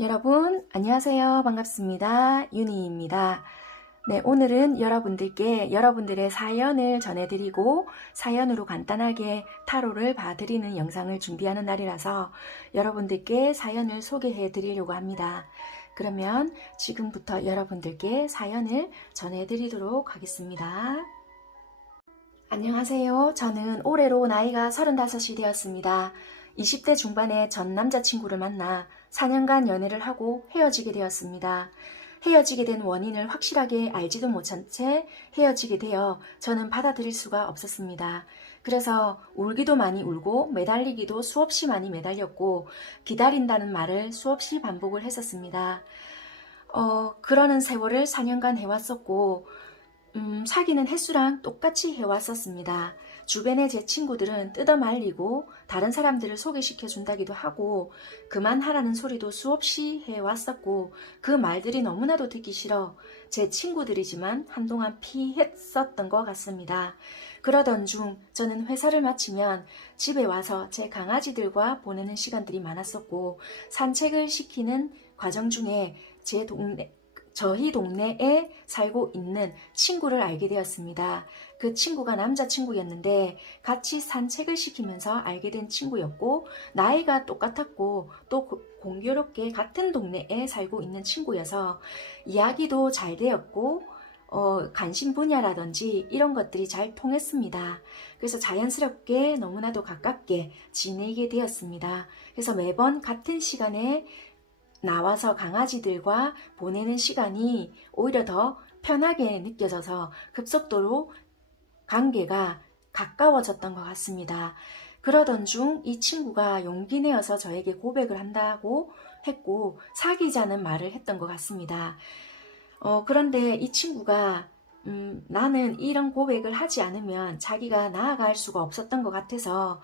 여러분 안녕하세요. 반갑습니다. 유니입니다. 네, 오늘은 여러분들께 여러분들의 사연을 전해드리고 사연으로 간단하게 타로를 봐드리는 영상을 준비하는 날이라서 여러분들께 사연을 소개해 드리려고 합니다. 그러면 지금부터 여러분들께 사연을 전해드리도록 하겠습니다. 안녕하세요. 저는 올해로 나이가 35이 되었습니다. 20대 중반에 전 남자친구를 만나 4년간 연애를 하고 헤어지게 되었습니다. 헤어지게 된 원인을 확실하게 알지도 못한 채 헤어지게 되어 저는 받아들일 수가 없었습니다. 그래서 울기도 많이 울고 매달리기도 수없이 많이 매달렸고 기다린다는 말을 수없이 반복을 했었습니다. 그러는 세월을 4년간 해왔었고 사귀는 횟수랑 똑같이 해왔었습니다. 주변의 제 친구들은 뜯어말리고 다른 사람들을 소개시켜 준다기도 하고 그만하라는 소리도 수없이 해왔었고 그 말들이 너무나도 듣기 싫어 제 친구들이지만 한동안 피했었던 것 같습니다. 그러던 중 저는 회사를 마치면 집에 와서 제 강아지들과 보내는 시간들이 많았었고 산책을 시키는 과정 중에 저희 동네에 살고 있는 친구를 알게 되었습니다. 그 친구가 남자친구였는데 같이 산책을 시키면서 알게 된 친구였고 나이가 똑같았고 또 공교롭게 같은 동네에 살고 있는 친구여서 이야기도 잘 되었고 관심 분야라든지 이런 것들이 잘 통했습니다. 그래서 자연스럽게 너무나도 가깝게 지내게 되었습니다. 그래서 매번 같은 시간에 나와서 강아지들과 보내는 시간이 오히려 더 편하게 느껴져서 급속도로 관계가 가까워졌던 것 같습니다. 그러던 중 이 친구가 용기 내어서 저에게 고백을 한다고 했고 사귀자는 말을 했던 것 같습니다. 그런데 이 친구가 나는 이런 고백을 하지 않으면 자기가 나아갈 수가 없었던 것 같아서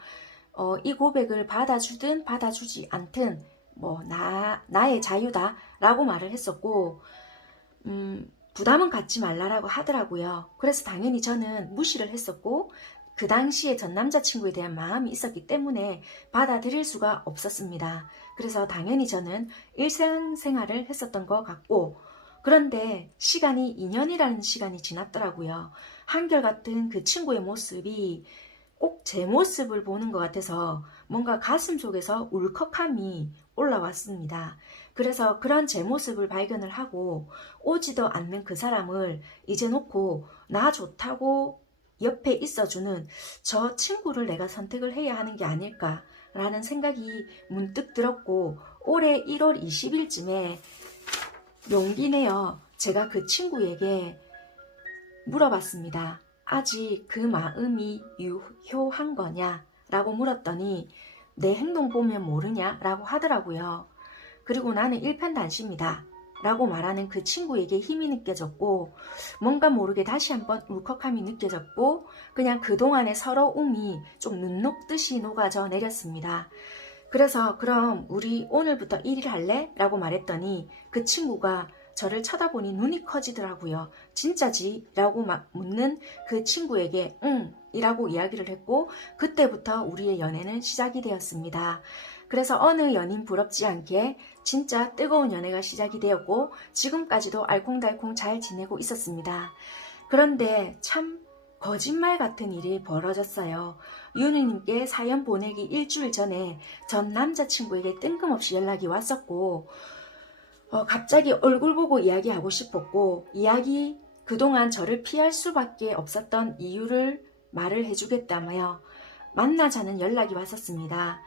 이 고백을 받아주든 받아주지 않든 나의 자유다 라고 말을 했었고 부담은 갖지 말라라고 하더라고요. 그래서 당연히 저는 무시를 했었고 그 당시에 전 남자친구에 대한 마음이 있었기 때문에 받아들일 수가 없었습니다. 그래서 당연히 저는 일상생활을 했었던 것 같고 그런데 시간이 2년이라는 시간이 지났더라고요. 한결같은 그 친구의 모습이 꼭 제 모습을 보는 것 같아서 뭔가 가슴 속에서 울컥함이 올라왔습니다. 그래서 그런 제 모습을 발견을 하고 오지도 않는 그 사람을 이제 놓고 나 좋다고 옆에 있어주는 저 친구를 내가 선택을 해야 하는 게 아닐까라는 생각이 문득 들었고 올해 1월 20일쯤에 용기 내어 제가 그 친구에게 물어봤습니다. 아직 그 마음이 유효한 거냐? 라고 물었더니 내 행동 보면 모르냐? 라고 하더라고요. 그리고 나는 일편단심이다 라고 말하는 그 친구에게 힘이 느껴졌고 뭔가 모르게 다시 한번 울컥함이 느껴졌고 그냥 그동안의 서러움이 좀 눈 녹듯이 녹아져 내렸습니다. 그래서 그럼 우리 오늘부터 1일 할래? 라고 말했더니 그 친구가 저를 쳐다보니 눈이 커지더라고요. 진짜지? 라고 묻는 그 친구에게 응 이라고 이야기를 했고 그때부터 우리의 연애는 시작이 되었습니다. 그래서 어느 연인 부럽지 않게 진짜 뜨거운 연애가 시작이 되었고 지금까지도 알콩달콩 잘 지내고 있었습니다. 그런데 참 거짓말 같은 일이 벌어졌어요. 윤희님께 사연 보내기 일주일 전에 전 남자친구에게 뜬금없이 연락이 왔었고 갑자기 얼굴 보고 이야기하고 싶었고 그동안 저를 피할 수밖에 없었던 이유를 말을 해주겠다며 만나자는 연락이 왔었습니다.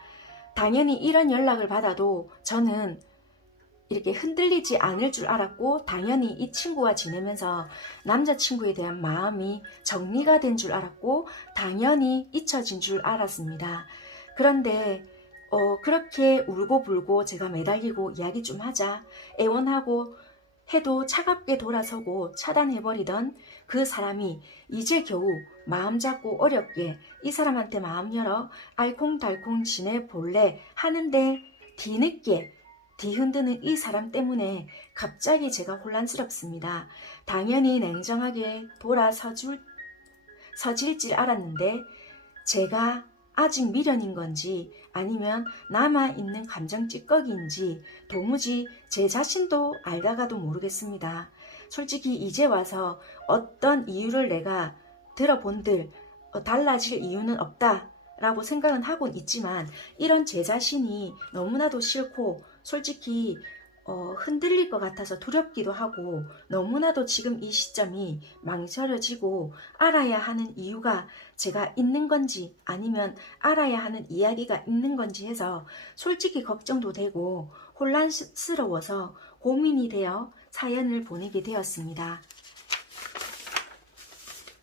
당연히 이런 연락을 받아도 저는 이렇게 흔들리지 않을 줄 알았고 당연히 이 친구와 지내면서 남자친구에 대한 마음이 정리가 된 줄 알았고 당연히 잊혀진 줄 알았습니다. 그런데 그렇게 울고불고 제가 매달리고 이야기 좀 하자 애원하고 해도 차갑게 돌아서고 차단해버리던 그 사람이 이제 겨우 마음 잡고 어렵게 이 사람한테 마음 열어 알콩달콩 지내볼래 하는데 뒤늦게 뒤흔드는 이 사람 때문에 갑자기 제가 혼란스럽습니다. 당연히 냉정하게 돌아서질 줄 알았는데 제가 아직 미련인 건지 아니면 남아있는 감정 찌꺼기인지 도무지 제 자신도 알다가도 모르겠습니다. 솔직히 이제 와서 어떤 이유를 내가 들어본들 달라질 이유는 없다 라고 생각은 하곤 있지만, 이런 제 자신이 너무나도 싫고 솔직히 흔들릴 것 같아서 두렵기도 하고, 너무나도 지금 이 시점이 망설여지고 알아야 하는 이유가 제가 있는 건지 아니면 알아야 하는 이야기가 있는 건지 해서 솔직히 걱정도 되고 혼란스러워서 고민이 되어 사연을 보내게 되었습니다.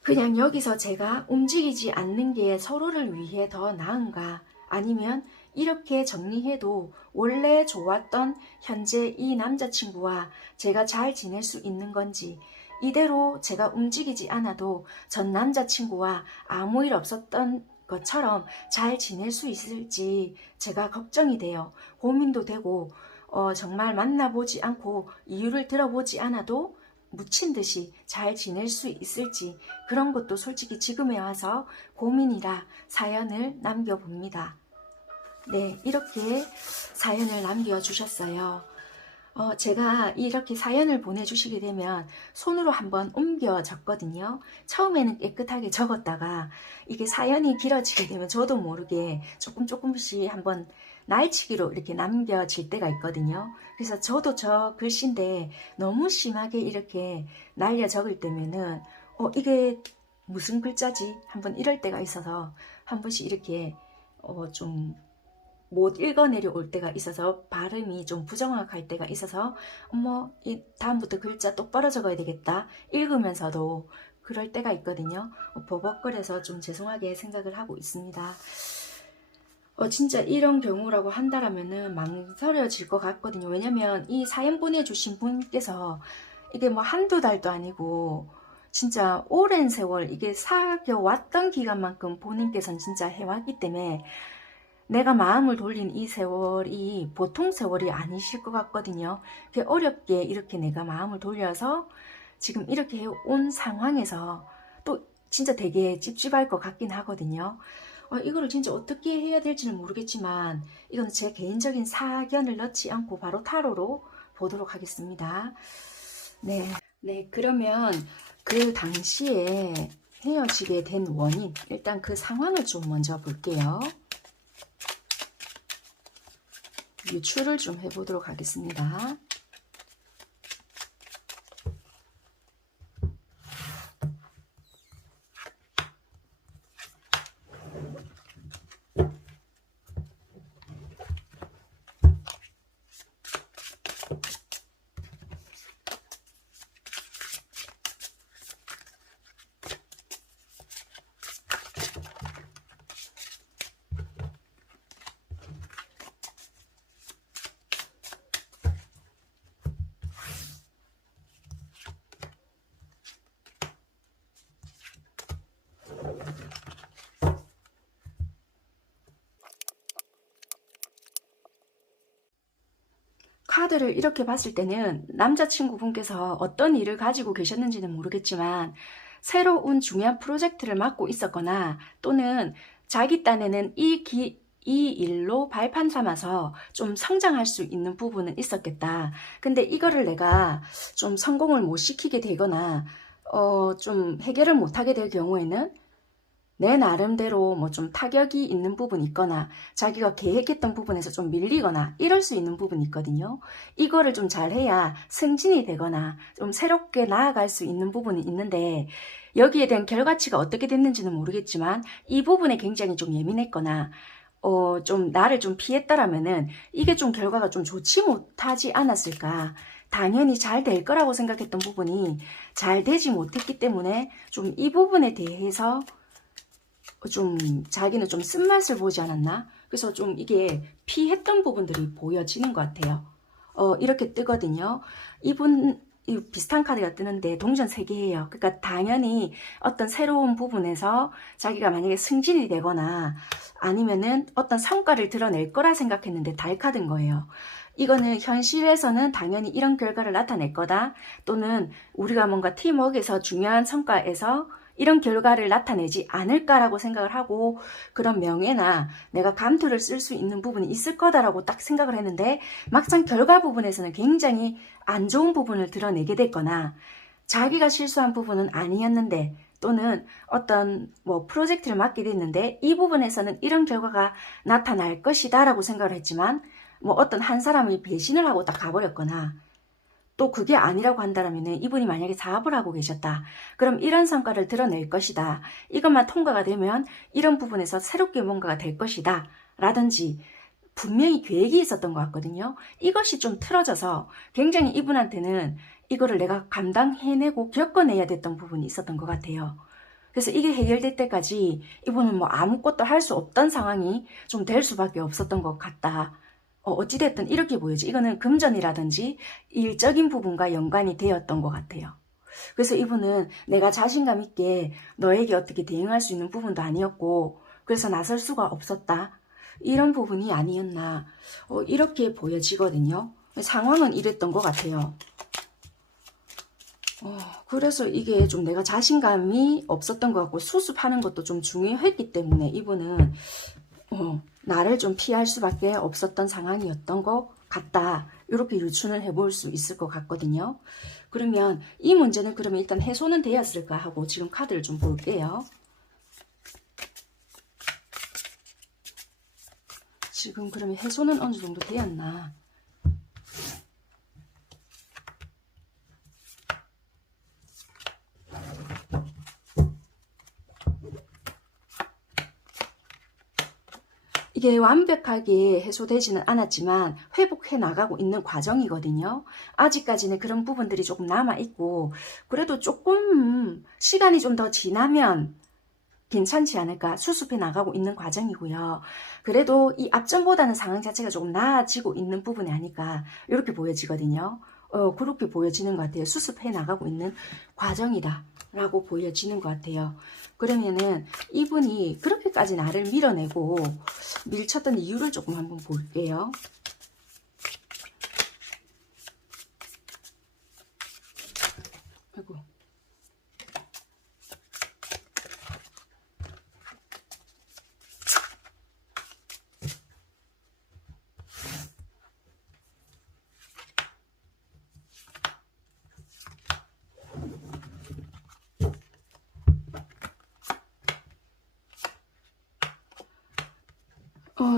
그냥 여기서 제가 움직이지 않는 게 서로를 위해 더 나은가, 아니면 이렇게 정리해도 원래 좋았던 현재 이 남자친구와 제가 잘 지낼 수 있는 건지, 이대로 제가 움직이지 않아도 전 남자친구와 아무 일 없었던 것처럼 잘 지낼 수 있을지 제가 걱정이 돼요. 고민도 되고 정말 만나보지 않고 이유를 들어보지 않아도 묻힌 듯이 잘 지낼 수 있을지, 그런 것도 솔직히 지금에 와서 고민이라 사연을 남겨봅니다. 네, 이렇게 사연을 남겨주셨어요. 제가 이렇게 사연을 보내주시게 되면 손으로 한번 옮겨 적거든요. 처음에는 깨끗하게 적었다가 이게 사연이 길어지게 되면 저도 모르게 조금씩 한번 날치기로 이렇게 남겨질 때가 있거든요. 그래서 저도 저 글씨인데 너무 심하게 이렇게 날려 적을 때면은 이게 무슨 글자지? 한번 이럴 때가 있어서 한 번씩 이렇게 좀 못 읽어내려 올 때가 있어서 발음이 좀 부정확할 때가 있어서 다음부터 글자 똑바로 적어야 되겠다 읽으면서도 그럴 때가 있거든요. 버벅거려서 좀 죄송하게 생각을 하고 있습니다. 진짜 이런 경우라고 한다라면은 망설여질 것 같거든요. 왜냐면 이 사연 보내주신 분께서 이게 뭐 한두 달도 아니고 진짜 오랜 세월 이게 사귀어왔던 기간만큼 본인께서는 진짜 해왔기 때문에 내가 마음을 돌린 이 세월이 보통 세월이 아니실 것 같거든요. 어렵게 이렇게 내가 마음을 돌려서 지금 이렇게 해온 상황에서 또 진짜 되게 찝찝할 것 같긴 하거든요. 이거를 진짜 어떻게 해야 될지는 모르겠지만 이건 제 개인적인 사견을 넣지 않고 바로 타로로 보도록 하겠습니다. 네, 그러면 그 당시에 헤어지게 된 원인, 일단 그 상황을 좀 먼저 볼게요. 유추를 좀 해보도록 하겠습니다. 카드를 이렇게 봤을 때는 남자친구분께서 어떤 일을 가지고 계셨는지는 모르겠지만 새로운 중요한 프로젝트를 맡고 있었거나 또는 자기 딴에는 이 일로 발판 삼아서 좀 성장할 수 있는 부분은 있었겠다. 근데 이거를 내가 좀 성공을 못 시키게 되거나 좀 해결을 못하게 될 경우에는 내 나름대로 뭐 좀 타격이 있는 부분이 있거나 자기가 계획했던 부분에서 좀 밀리거나 이럴 수 있는 부분이 있거든요. 이거를 좀 잘해야 승진이 되거나 좀 새롭게 나아갈 수 있는 부분이 있는데 여기에 대한 결과치가 어떻게 됐는지는 모르겠지만 이 부분에 굉장히 좀 예민했거나 좀 나를 좀 피했다라면은 이게 좀 결과가 좀 좋지 못하지 않았을까. 당연히 잘 될 거라고 생각했던 부분이 잘 되지 못했기 때문에 좀 이 부분에 대해서 좀 자기는 좀 쓴맛을 보지 않았나? 그래서 좀 이게 피했던 부분들이 보여지는 것 같아요. 이렇게 뜨거든요. 이분 비슷한 카드가 뜨는데 동전 3개예요. 그러니까 당연히 어떤 새로운 부분에서 자기가 만약에 승진이 되거나 아니면은 어떤 성과를 드러낼 거라 생각했는데 달 카드인 거예요. 이거는 현실에서는 당연히 이런 결과를 나타낼 거다. 또는 우리가 뭔가 팀워크에서 중요한 성과에서 이런 결과를 나타내지 않을까라고 생각을 하고 그런 명예나 내가 감투를 쓸 수 있는 부분이 있을 거다라고 딱 생각을 했는데 막상 결과 부분에서는 굉장히 안 좋은 부분을 드러내게 됐거나 자기가 실수한 부분은 아니었는데 또는 어떤 프로젝트를 맡게 됐는데 이 부분에서는 이런 결과가 나타날 것이다 라고 생각을 했지만 어떤 한 사람이 배신을 하고 딱 가버렸거나 또 그게 아니라고 한다면 이분이 만약에 사업을 하고 계셨다. 그럼 이런 성과를 드러낼 것이다. 이것만 통과가 되면 이런 부분에서 새롭게 뭔가가 될 것이다. 라든지 분명히 계획이 있었던 것 같거든요. 이것이 좀 틀어져서 굉장히 이분한테는 이거를 내가 감당해내고 겪어내야 됐던 부분이 있었던 것 같아요. 그래서 이게 해결될 때까지 이분은 아무것도 할 수 없던 상황이 좀 될 수밖에 없었던 것 같다. 어찌됐든 이렇게 보여지. 이거는 금전이라든지 일적인 부분과 연관이 되었던 것 같아요. 그래서 이분은 내가 자신감 있게 너에게 어떻게 대응할 수 있는 부분도 아니었고 그래서 나설 수가 없었다. 이런 부분이 아니었나 이렇게 보여지거든요. 상황은 이랬던 것 같아요. 그래서 이게 좀 내가 자신감이 없었던 것 같고 수습하는 것도 좀 중요했기 때문에 이분은 나를 좀 피할 수밖에 없었던 상황이었던 것 같다. 이렇게 유추는 해볼 수 있을 것 같거든요. 그러면 이 문제는 그러면 일단 해소는 되었을까 하고 지금 카드를 좀 볼게요. 지금 그러면 해소는 어느 정도 되었나? 이게 완벽하게 해소되지는 않았지만 회복해 나가고 있는 과정이거든요. 아직까지는 그런 부분들이 조금 남아있고 그래도 조금 시간이 좀 더 지나면 괜찮지 않을까 수습해 나가고 있는 과정이고요. 그래도 이 앞전보다는 상황 자체가 조금 나아지고 있는 부분이 아닐까 이렇게 보여지거든요. 그렇게 보여지는 것 같아요. 수습해 나가고 있는 과정이다 라고 보여지는 것 같아요. 그러면은 이분이 그렇게까지 나를 밀어내고 밀쳤던 이유를 조금 한번 볼게요. 아이고.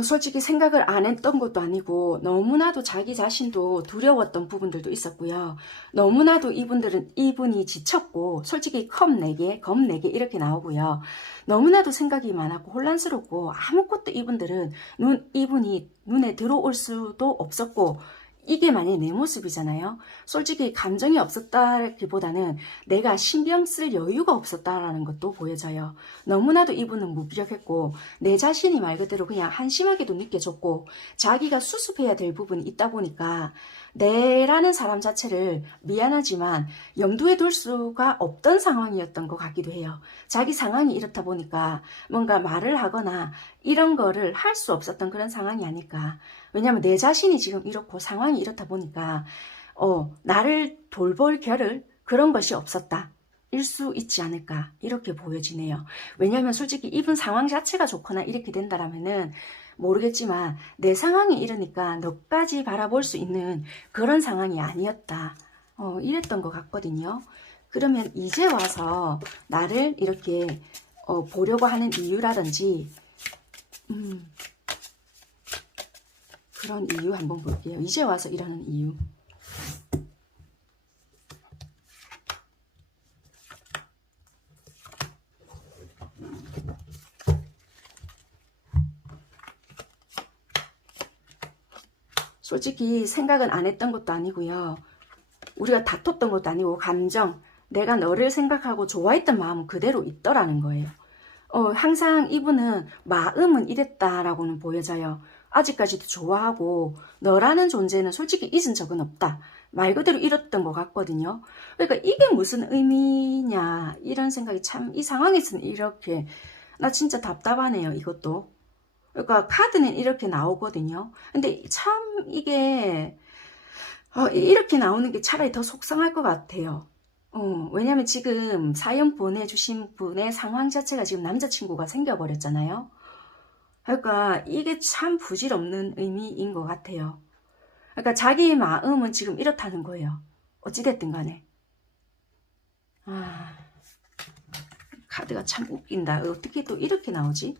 솔직히 생각을 안 했던 것도 아니고 너무나도 자기 자신도 두려웠던 부분들도 있었고요. 너무나도 이분이 지쳤고 솔직히 겁 4개 이렇게 나오고요. 너무나도 생각이 많았고 혼란스럽고 아무것도 이분이 눈에 들어올 수도 없었고 이게 만약에 내 모습이잖아요. 솔직히 감정이 없었다기보다는 내가 신경 쓸 여유가 없었다라는 것도 보여져요. 너무나도 이분은 무기력했고 내 자신이 말 그대로 그냥 한심하게도 느껴졌고 자기가 수습해야 될 부분이 있다 보니까 내라는 사람 자체를 미안하지만 염두에 둘 수가 없던 상황이었던 것 같기도 해요. 자기 상황이 이렇다 보니까 뭔가 말을 하거나 이런 거를 할 수 없었던 그런 상황이 아닐까. 왜냐하면 내 자신이 지금 이렇고 상황이 이렇다 보니까 나를 돌볼 겨를 그런 것이 없었다. 일 수 있지 않을까 이렇게 보여지네요. 왜냐하면 솔직히 이분 상황 자체가 좋거나 이렇게 된다라면은 모르겠지만 내 상황이 이러니까 너까지 바라볼 수 있는 그런 상황이 아니었다. 이랬던 것 같거든요. 그러면 이제 와서 나를 이렇게 보려고 하는 이유라든지 그런 이유 한번 볼게요. 이제 와서 이러는 이유. 솔직히 생각은 안 했던 것도 아니고요. 우리가 다퉜던 것도 아니고 감정, 내가 너를 생각하고 좋아했던 마음은 그대로 있더라는 거예요. 항상 이분은 마음은 이랬다라고는 보여져요. 아직까지도 좋아하고 너라는 존재는 솔직히 잊은 적은 없다. 말 그대로 이랬던 것 같거든요. 그러니까 이게 무슨 의미냐 이런 생각이 참 이 상황에서는 이렇게 나 진짜 답답하네요. 이것도. 그러니까 카드는 이렇게 나오거든요. 근데 참 이게 이렇게 나오는 게 차라리 더 속상할 것 같아요. 왜냐면 지금 사연 보내주신 분의 상황 자체가 지금 남자친구가 생겨버렸잖아요. 그러니까 이게 참 부질없는 의미인 것 같아요. 그러니까 자기 마음은 지금 이렇다는 거예요. 어찌됐든 간에. 아, 카드가 참 웃긴다. 어떻게 또 이렇게 나오지?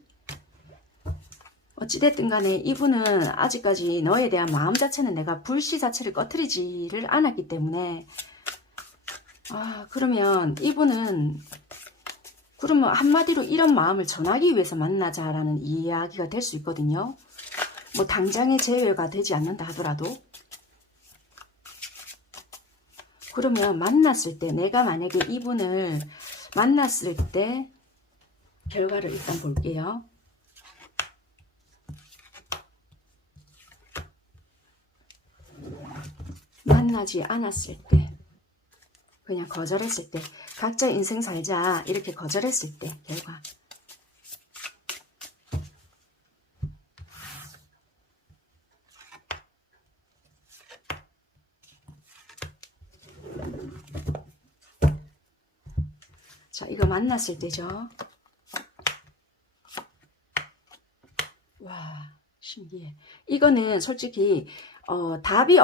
어찌됐든 간에 이분은 아직까지 너에 대한 마음 자체는 내가 불씨 자체를 꺼트리지를 않았기 때문에 그러면 이분은 그러면 한마디로 이런 마음을 전하기 위해서 만나자라는 이야기가 될 수 있거든요. 뭐 당장의 재회가 되지 않는다 하더라도 그러면 만났을 때 내가 만약에 이분을 만났을 때 결과를 일단 볼게요. 만나지 않았을 때 그냥 거절했을 때 각자 인생 살자 이렇게 거절했을 때 결과 자 이거 만났을 때죠. 와 신기해. 이거는 솔직히 답이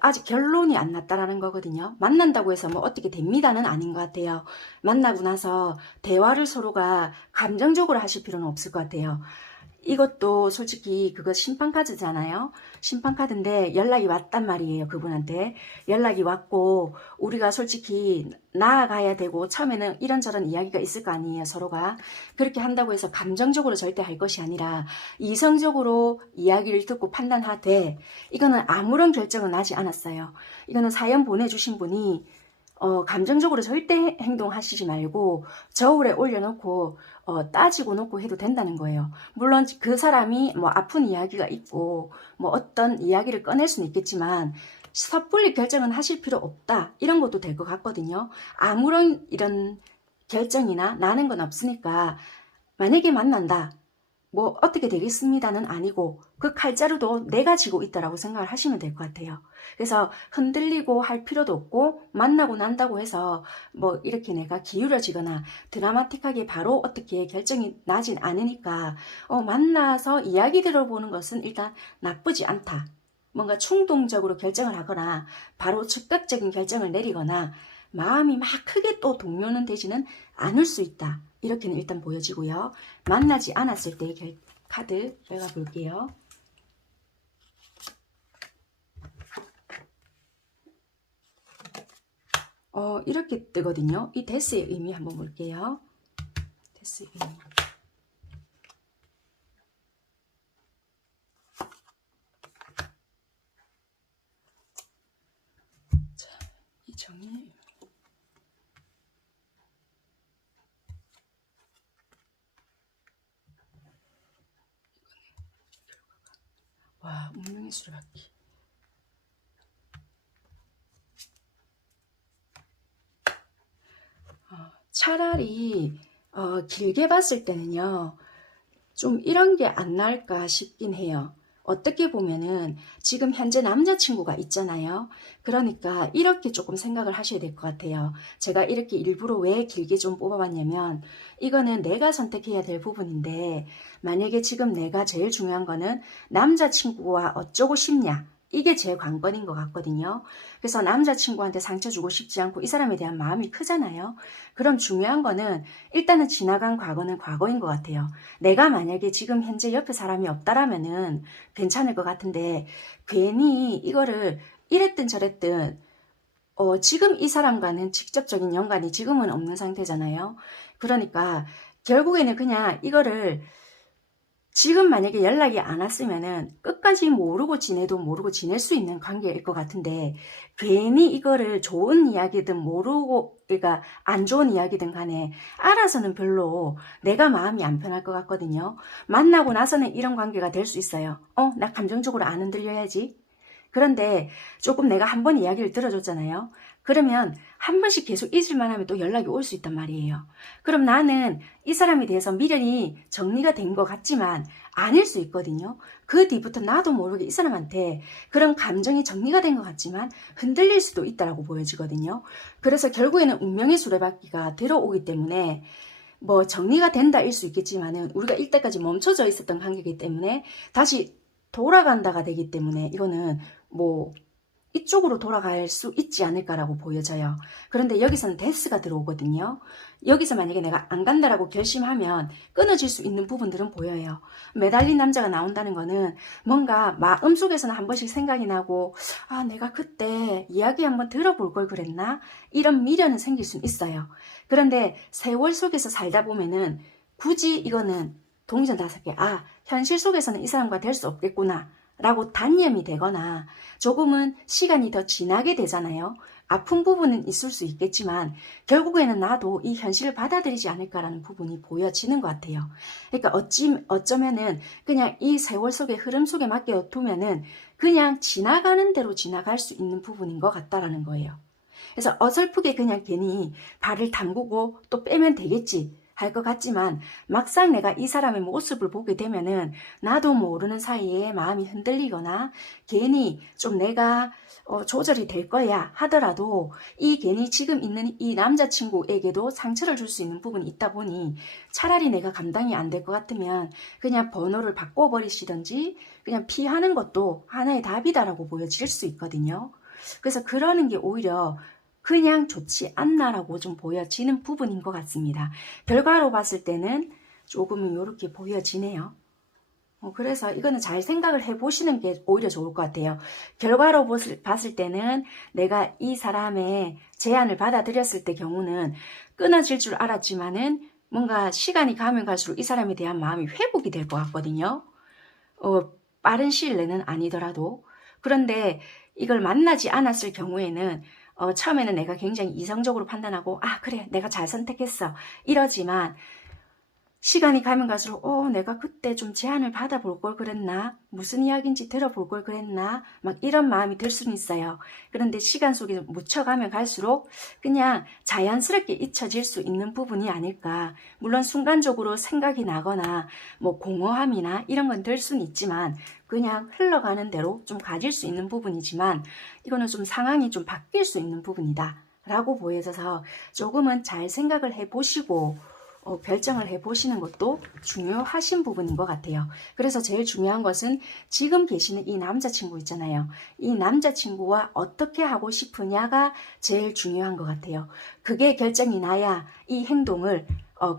아직 결론이 안 났다라는 거거든요. 만난다고 해서 뭐 어떻게 됩니다는 아닌 것 같아요. 만나고 나서 대화를 서로가 감정적으로 하실 필요는 없을 것 같아요. 이것도 솔직히 그거 심판카드잖아요. 심판카드인데 연락이 왔단 말이에요. 그분한테 연락이 왔고 우리가 솔직히 나아가야 되고 처음에는 이런저런 이야기가 있을 거 아니에요. 서로가 그렇게 한다고 해서 감정적으로 절대 할 것이 아니라 이성적으로 이야기를 듣고 판단하되 이거는 아무런 결정은 나지 않았어요. 이거는 사연 보내주신 분이 감정적으로 절대 행동하시지 말고 저울에 올려놓고 따지고 놓고 해도 된다는 거예요. 물론 그 사람이 뭐 아픈 이야기가 있고 뭐 어떤 이야기를 꺼낼 수는 있겠지만 섣불리 결정은 하실 필요 없다. 이런 것도 될 것 같거든요. 아무런 이런 결정이나 나는 건 없으니까 만약에 만난다. 뭐 어떻게 되겠습니다는 아니고 그 칼자루도 내가 쥐고 있다라고 생각을 하시면 될 것 같아요. 그래서 흔들리고 할 필요도 없고 만나고 난다고 해서 뭐 이렇게 내가 기울어지거나 드라마틱하게 바로 어떻게 결정이 나진 않으니까 만나서 이야기 들어보는 것은 일단 나쁘지 않다. 뭔가 충동적으로 결정을 하거나 바로 즉각적인 결정을 내리거나 마음이 막 크게 또 동요는 되지는 않을 수 있다. 이렇게는 일단 보여지고요. 만나지 않았을 때의 카드 결과 볼게요. 이렇게 뜨거든요. 이 데스의 의미 한번 볼게요. 데스의 의미. 자, 이 정리. 와, 운명의 수레바퀴. 차라리 길게 봤을 때는요. 좀 이런 게 안 나을까 싶긴 해요. 어떻게 보면은 지금 현재 남자친구가 있잖아요. 그러니까 이렇게 조금 생각을 하셔야 될 것 같아요. 제가 이렇게 일부러 왜 길게 좀 뽑아봤냐면 이거는 내가 선택해야 될 부분인데 만약에 지금 내가 제일 중요한 거는 남자친구와 어쩌고 싶냐. 이게 제 관건인 것 같거든요. 그래서 남자친구한테 상처 주고 싶지 않고 이 사람에 대한 마음이 크잖아요. 그럼 중요한 거는 일단은 지나간 과거는 과거인 것 같아요. 내가 만약에 지금 현재 옆에 사람이 없다라면은 괜찮을 것 같은데 괜히 이거를 이랬든 저랬든 지금 이 사람과는 직접적인 연관이 지금은 없는 상태잖아요. 그러니까 결국에는 그냥 이거를 지금 만약에 연락이 안 왔으면은 끝까지 모르고 지내도 모르고 지낼 수 있는 관계일 것 같은데 괜히 이거를 좋은 이야기든 모르고 그러니까 안 좋은 이야기든 간에 알아서는 별로 내가 마음이 안 편할 것 같거든요. 만나고 나서는 이런 관계가 될 수 있어요. 나 감정적으로 안 흔들려야지. 그런데 조금 내가 한 번 이야기를 들어줬잖아요. 그러면 한 번씩 계속 잊을만 하면 또 연락이 올 수 있단 말이에요. 그럼 나는 이 사람에 대해서 미련이 정리가 된 것 같지만 아닐 수 있거든요. 그 뒤부터 나도 모르게 이 사람한테 그런 감정이 정리가 된 것 같지만 흔들릴 수도 있다라고 보여지거든요. 그래서 결국에는 운명의 수레바퀴가 들어오기 때문에 뭐 정리가 된다 일 수 있겠지만은 우리가 이때까지 멈춰져 있었던 관계이기 때문에 다시 돌아간다가 되기 때문에 이거는 뭐 이쪽으로 돌아갈 수 있지 않을까라고 보여져요. 그런데 여기서는 데스가 들어오거든요. 여기서 만약에 내가 안 간다라고 결심하면 끊어질 수 있는 부분들은 보여요. 매달린 남자가 나온다는 거는 뭔가 마음속에서는 한 번씩 생각이 나고 아 내가 그때 이야기 한번 들어볼 걸 그랬나? 이런 미련은 생길 수는 있어요. 그런데 세월 속에서 살다 보면은 굳이 이거는 동전다섯 개 현실 속에서는 이 사람과 될 수 없겠구나 라고 단념이 되거나 조금은 시간이 더 지나게 되잖아요. 아픈 부분은 있을 수 있겠지만 결국에는 나도 이 현실을 받아들이지 않을까라는 부분이 보여지는 것 같아요. 그러니까 어쩌면은 그냥 이 세월 속의 흐름 속에 맡겨두면은 그냥 지나가는 대로 지나갈 수 있는 부분인 것 같다라는 거예요. 그래서 어설프게 그냥 괜히 발을 담그고 또 빼면 되겠지 할 것 같지만 막상 내가 이 사람의 모습을 보게 되면은 나도 모르는 사이에 마음이 흔들리거나 괜히 좀 내가 조절이 될 거야 하더라도 이 괜히 지금 있는 이 남자친구에게도 상처를 줄 수 있는 부분이 있다 보니 차라리 내가 감당이 안 될 것 같으면 그냥 번호를 바꿔버리시든지 그냥 피하는 것도 하나의 답이다라고 보여질 수 있거든요. 그래서 그러는 게 오히려 그냥 좋지 않나라고 좀 보여지는 부분인 것 같습니다. 결과로 봤을 때는 조금은 이렇게 보여지네요. 그래서 이거는 잘 생각을 해보시는 게 오히려 좋을 것 같아요. 결과로 봤을 때는 내가 이 사람의 제안을 받아들였을 때 경우는 끊어질 줄 알았지만은 뭔가 시간이 가면 갈수록 이 사람에 대한 마음이 회복이 될 것 같거든요. 빠른 시일 내는 아니더라도. 그런데 이걸 만나지 않았을 경우에는 처음에는 내가 굉장히 이성적으로 판단하고 그래 내가 잘 선택했어 이러지만 시간이 가면 갈수록 내가 그때 좀 제안을 받아볼 걸 그랬나? 무슨 이야기인지 들어볼 걸 그랬나? 막 이런 마음이 들 수는 있어요. 그런데 시간 속에 묻혀가면 갈수록 그냥 자연스럽게 잊혀질 수 있는 부분이 아닐까. 물론 순간적으로 생각이 나거나 뭐 공허함이나 이런 건 들 수는 있지만 그냥 흘러가는 대로 좀 가질 수 있는 부분이지만 이거는 좀 상황이 좀 바뀔 수 있는 부분이다 라고 보여져서 조금은 잘 생각을 해보시고 결정을 해보시는 것도 중요하신 부분인 것 같아요. 그래서 제일 중요한 것은 지금 계시는 이 남자친구 있잖아요. 이 남자친구와 어떻게 하고 싶으냐가 제일 중요한 것 같아요. 그게 결정이 나야 이 행동을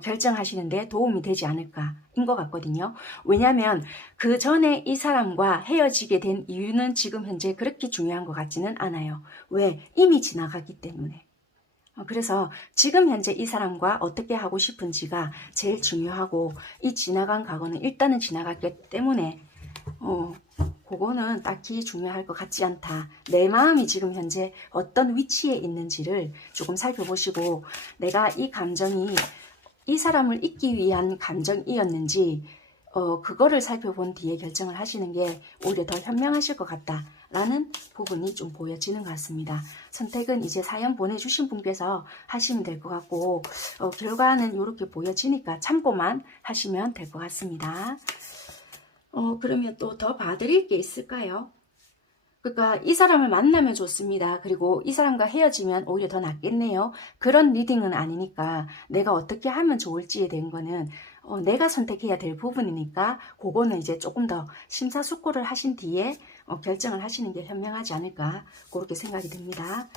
결정하시는데 도움이 되지 않을까인 것 같거든요. 왜냐하면 그 전에 이 사람과 헤어지게 된 이유는 지금 현재 그렇게 중요한 것 같지는 않아요. 왜? 이미 지나가기 때문에. 그래서 지금 현재 이 사람과 어떻게 하고 싶은지가 제일 중요하고 이 지나간 과거는 일단은 지나갔기 때문에 그거는 딱히 중요할 것 같지 않다. 내 마음이 지금 현재 어떤 위치에 있는지를 조금 살펴보시고 내가 이 감정이 이 사람을 잊기 위한 감정이었는지 그거를 살펴본 뒤에 결정을 하시는 게 오히려 더 현명하실 것 같다라는 부분이 좀 보여지는 것 같습니다. 선택은 이제 사연 보내주신 분께서 하시면 될 것 같고 결과는 이렇게 보여지니까 참고만 하시면 될 것 같습니다. 그러면 또 더 봐드릴 게 있을까요? 그러니까 이 사람을 만나면 좋습니다. 그리고 이 사람과 헤어지면 오히려 더 낫겠네요. 그런 리딩은 아니니까 내가 어떻게 하면 좋을지에 대한 거는 내가 선택해야 될 부분이니까 그거는 이제 조금 더 심사숙고를 하신 뒤에 결정을 하시는 게 현명하지 않을까 그렇게 생각이 듭니다.